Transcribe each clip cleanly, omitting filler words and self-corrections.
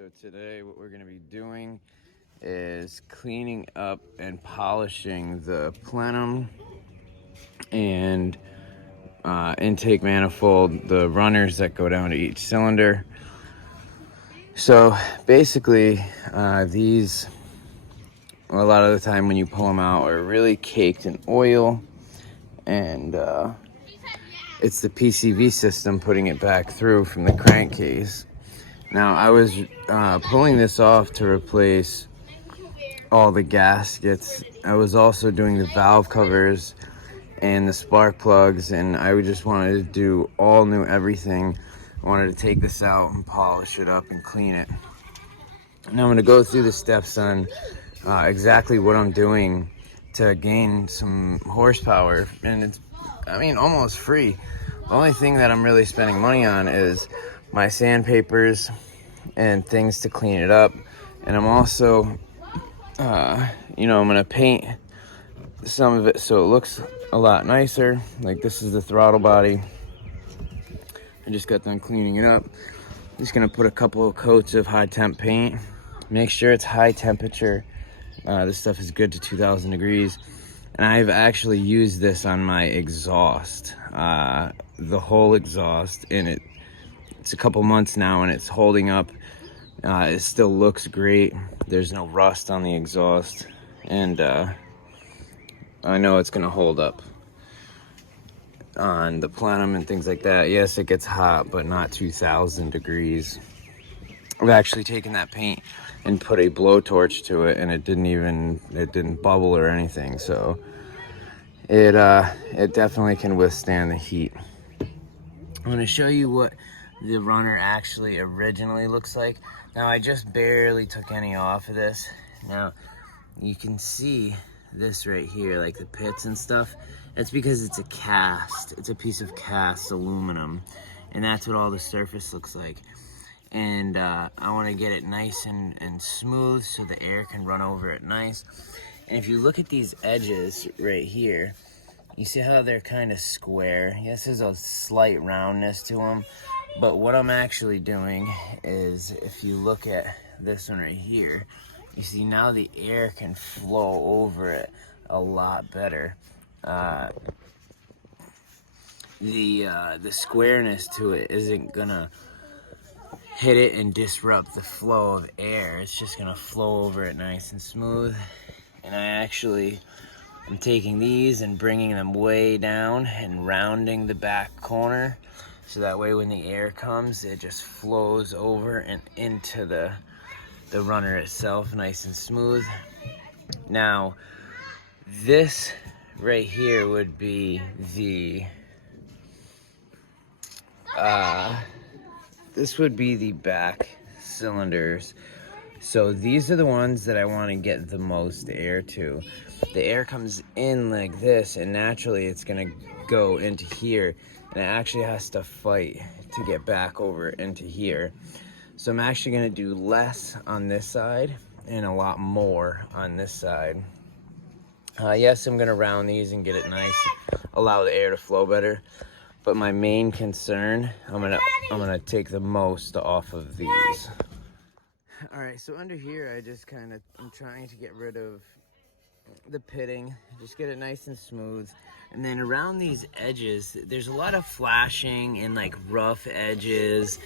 So today what we're going to be doing is cleaning up and polishing the plenum and intake manifold, the runners that go down to each cylinder. So basically these, a lot of the time when you pull them out, are really caked in oil, and it's the PCV system putting it back through from the crankcase. Now I was pulling this off to replace all the gaskets. I was also doing the valve covers and the spark plugs, and I just wanted to do all new everything. I wanted to take this out and polish it up and clean it. Now I'm going to go through the steps on exactly what I'm doing to gain some horsepower, and it's, I mean, almost free. The only thing that I'm really spending money on is my sandpapers and things to clean it up. And I'm also I'm gonna paint some of it so it looks a lot nicer. Like, this is the throttle body. I just got done cleaning it up. I'm just gonna put a couple of coats of high temp paint. Make sure it's high temperature. This stuff is good to 2,000 degrees. And I've actually used this on my exhaust, the whole exhaust, and it's a couple months now and it's holding up. It still looks great. There's no rust on the exhaust, and I know it's gonna hold up on the plenum and things like that. Yes, it gets hot, but not 2,000 degrees. I've actually taken that paint and put a blowtorch to it, and it didn't bubble or anything. So it definitely can withstand the heat. I'm going to show you what the runner actually originally looks like. Now, I just barely took any off of this. Now you can see this right here, like the pits and stuff. That's because it's a cast. It's a piece of cast aluminum, and that's what all the surface looks like. And I want to get it nice and smooth so the air can run over it nice. And if you look at these edges right here, you see how they're kind of square? Yes, there's a slight roundness to them, but what I'm actually doing is, if you look at this one right here, you see now the air can flow over it a lot better. The squareness to it isn't gonna hit it and disrupt the flow of air. It's just gonna flow over it nice and smooth. And I'm taking these and bringing them way down and rounding the back corner, so that way when the air comes, it just flows over and into the runner itself nice and smooth. Now, this right here would be the back cylinders. So these are the ones that I want to get the most air to. The air comes in like this, and naturally it's gonna go into here, and it actually has to fight to get back over into here. So I'm actually gonna do less on this side and a lot more on this side. Yes, I'm gonna round these and get it nice, allow the air to flow better. But my main concern, I'm gonna take the most off of these. All right, so under here, I'm trying to get rid of the pitting, just get it nice and smooth. And then around these edges, there's a lot of flashing and like rough edges.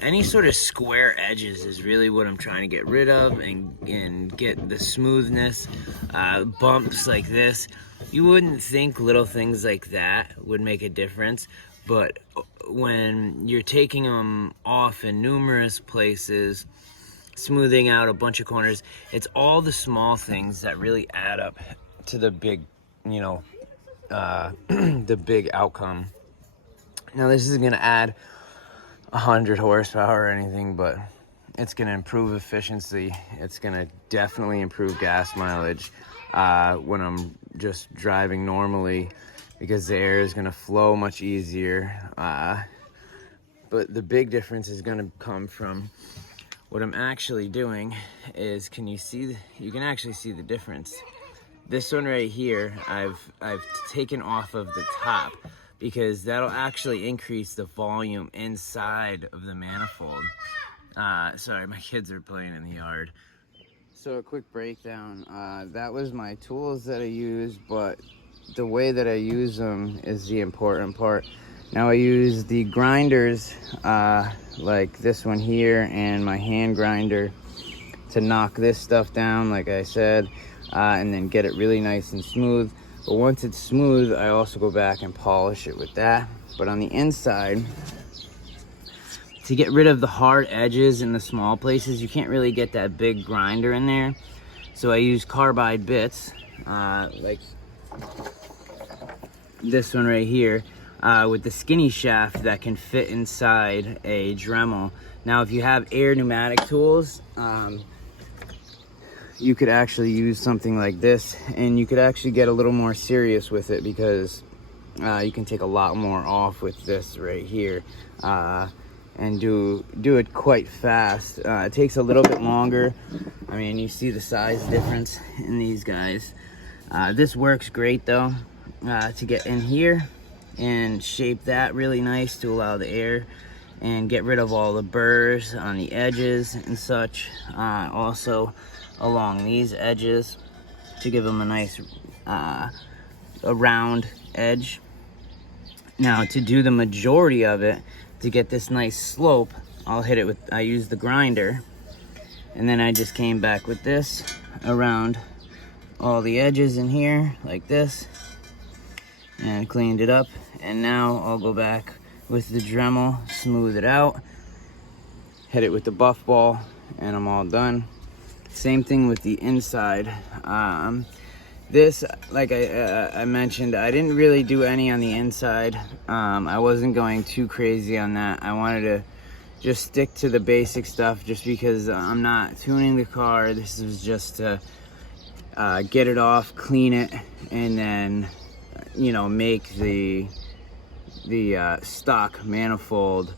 Any sort of square edges is really what I'm trying to get rid of and get the smoothness. Bumps like this, you wouldn't think little things like that would make a difference, but when you're taking them off in numerous places, smoothing out a bunch of corners, it's all the small things that really add up to the big, the big outcome. Now, this isn't going to add 100 horsepower or anything, but it's going to improve efficiency. It's going to definitely improve gas mileage when I'm just driving normally, because the air is going to flow much easier. But the big difference is going to come from what I'm actually doing is, you can actually see the difference. This one right here, I've taken off of the top, because that'll actually increase the volume inside of the manifold. Sorry, my kids are playing in the yard. So a quick breakdown. That was my tools that I use, but the way that I use them is the important part. Now I use the grinders, like this one here, and my hand grinder to knock this stuff down, like I said, and then get it really nice and smooth. But once it's smooth, I also go back and polish it with that. But on the inside, to get rid of the hard edges in the small places, you can't really get that big grinder in there. So I use carbide bits, like this one right here, with the skinny shaft that can fit inside a Dremel. Now, if you have air pneumatic tools, you could actually use something like this, and you could actually get a little more serious with it, because you can take a lot more off with this right here, and do it quite fast. It takes a little bit longer. I mean, you see the size difference in these guys. This works great though, to get in here and shape that really nice to allow the air, and get rid of all the burrs on the edges and such. Also along these edges to give them a nice a round edge. Now, to do the majority of it, to get this nice slope, I use the grinder, and then I just came back with this around all the edges in here like this, and cleaned it up. And now I'll go back with the Dremel, smooth it out, hit it with the buff ball, and I'm all done. Same thing with the inside. This, like I mentioned, I didn't really do any on the inside. I wasn't going too crazy on that. I wanted to just stick to the basic stuff, just because I'm not tuning the car. This was just to get it off, clean it, and then, you know, make the stock manifold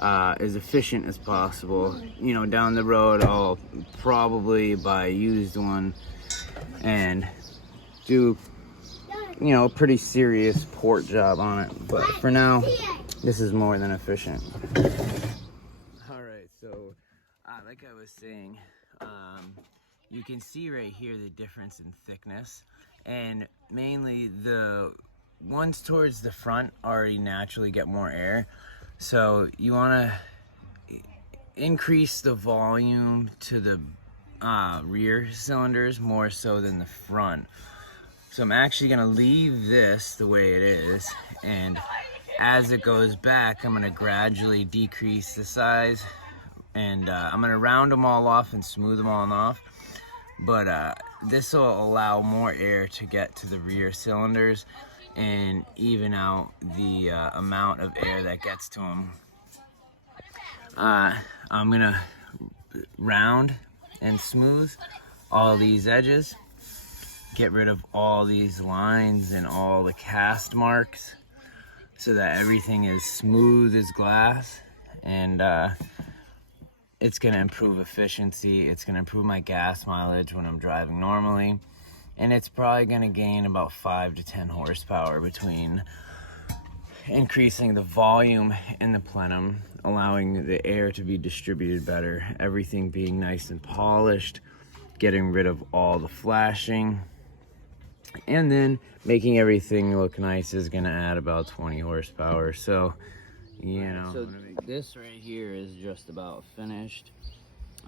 as efficient as possible. You know, down the road I'll probably buy a used one and do, you know, a pretty serious port job on it. But for now, this is more than efficient. All right, so like I was saying, you can see right here the difference in thickness, and mainly the ones towards the front already naturally get more air. So you want to increase the volume to the rear cylinders more so than the front. So I'm actually going to leave this the way it is, and as it goes back, I'm going to gradually decrease the size, and I'm going to round them all off and smooth them all off. But this will allow more air to get to the rear cylinders and even out the amount of air that gets to them. I'm going to round and smooth all these edges, get rid of all these lines and all the cast marks, so that everything is smooth as glass. And it's going to improve efficiency. It's going to improve my gas mileage when I'm driving normally, and it's probably going to gain about 5 to 10 horsepower between increasing the volume in the plenum, allowing the air to be distributed better, everything being nice and polished, getting rid of all the flashing, and then making everything look nice is going to add about 20 horsepower. So, you know, so this right here is just about finished.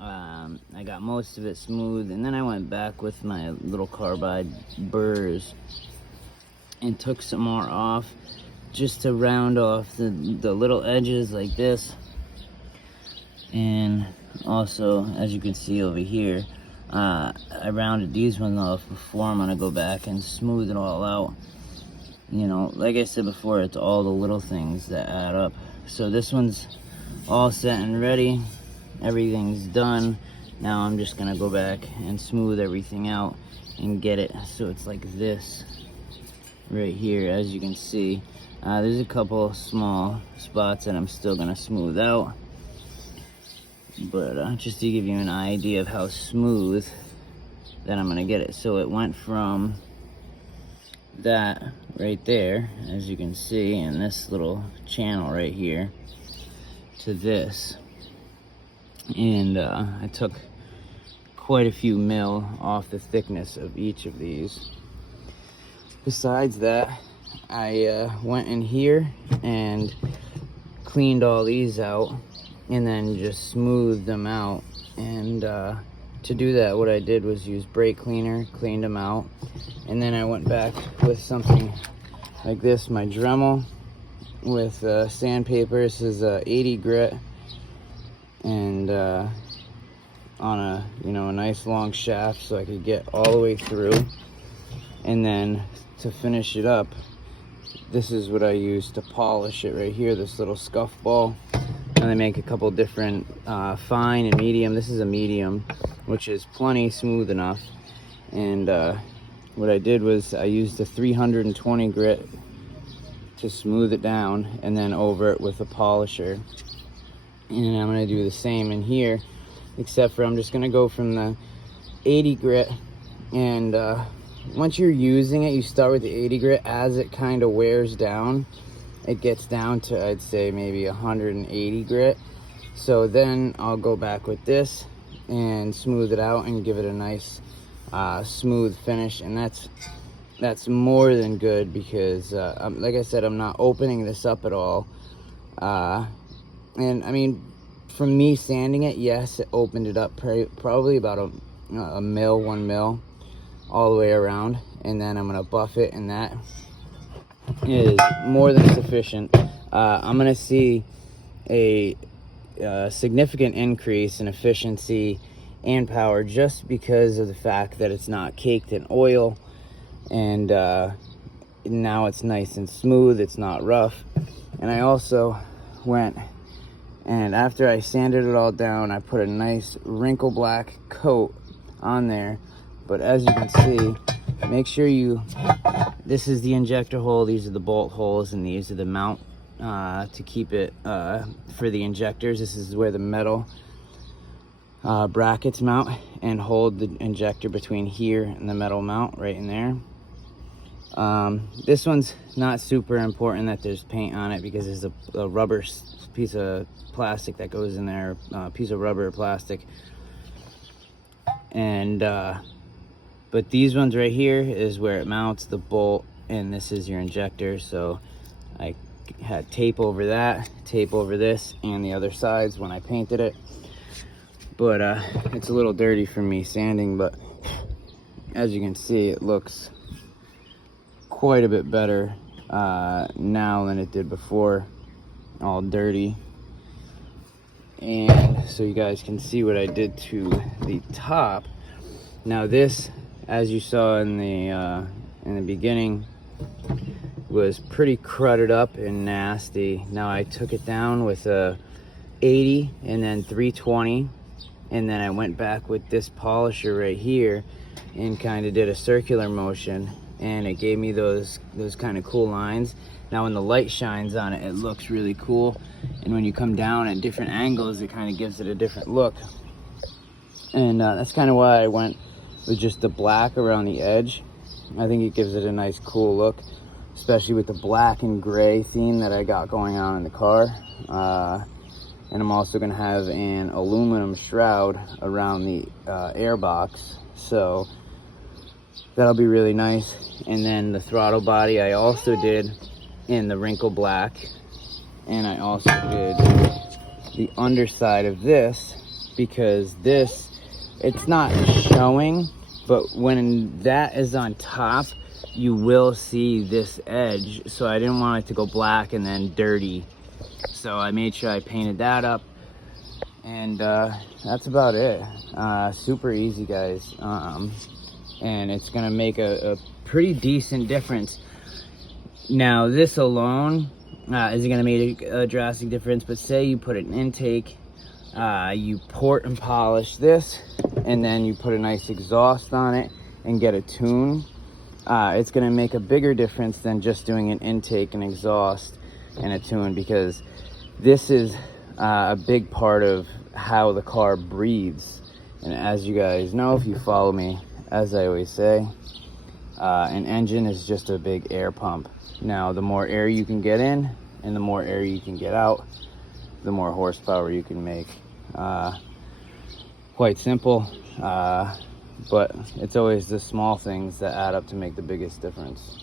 I got most of it smooth, and then I went back with my little carbide burrs and took some more off, just to round off the little edges like this. And also, as you can see over here, I rounded these ones off before. I'm gonna go back and smooth it all out. You know, like I said before, it's all the little things that add up. So this one's all set and ready. Everything's done. Now I'm just gonna go back and smooth everything out and get it so it's like this right here. As you can see, there's a couple small spots that I'm still gonna smooth out, but just to give you an idea of how smooth that I'm gonna get it. So it went from that right there, as you can see, in this little channel right here, to this. and I took quite a few mil off the thickness of each of these. Besides that, I went in here and cleaned all these out and then just smoothed them out. And to do that, what I did was use brake cleaner, cleaned them out, and then I went back with something like this, my Dremel with sandpaper. This is 80 grit, and on a a nice long shaft so I could get all the way through. And then to finish it up, this is what I use to polish it right here, this little scuff ball. And they make a couple different fine and medium. This is a medium, which is plenty smooth enough. And what I did was I used a 320 grit to smooth it down, and then over it with a polisher. And I'm gonna do the same in here, except for I'm just gonna go from the 80 grit. And once you're using it, you start with the 80 grit. As it kind of wears down, it gets down to, I'd say, maybe 180 grit. So then I'll go back with this and smooth it out and give it a nice smooth finish. And that's more than good, because like I said, I'm not opening this up at all. And I mean, from me sanding it, yes, it opened it up probably about a mil, 1 mil all the way around. And then I'm gonna buff it, and that is more than sufficient. I'm gonna see a significant increase in efficiency and power just because of the fact that it's not caked in oil, and now it's nice and smooth, it's not rough. And I also went, and after I sanded it all down, I put a nice wrinkle black coat on there. But as you can see, make sure this is the injector hole, these are the bolt holes, and these are the mount to keep it for the injectors. This is where the metal brackets mount and hold the injector between here and the metal mount right in there. This one's not super important that there's paint on it, because there's a rubber piece of plastic that goes in there, piece of rubber or plastic. And but these ones right here is where it mounts the bolt, and this is your injector. So I had tape over that, tape over this and the other sides when I painted it. But it's a little dirty from me sanding, but as you can see, it looks quite a bit better now than it did before, all dirty. And so you guys can see what I did to the top. Now this, as you saw in the beginning, was pretty crudded up and nasty. Now I took it down with a 80 and then 320, and then I went back with this polisher right here and kind of did a circular motion, and it gave me those kind of cool lines. Now when the light shines on it, it looks really cool, and when you come down at different angles, it kind of gives it a different look. And that's kind of why I went with just the black around the edge. I think it gives it a nice cool look, especially with the black and gray theme that I got going on in the car. And I'm also gonna have an aluminum shroud around the air box, so that'll be really nice. And then the throttle body I also did in the wrinkle black, and I also did the underside of this, because this, it's not showing, but when that is on top, you will see this edge. So I didn't want it to go black and then dirty, so I made sure I painted that up. And that's about it. Super easy, guys. And it's gonna make a pretty decent difference. Now this alone isn't gonna make a drastic difference, but say you put an intake, you port and polish this, and then you put a nice exhaust on it and get a tune, it's gonna make a bigger difference than just doing an intake and exhaust and a tune, because this is a big part of how the car breathes. And as you guys know, if you follow me, as I always say, an engine is just a big air pump. Now the more air you can get in and the more air you can get out, the more horsepower you can make. quite simple, but it's always the small things that add up to make the biggest difference.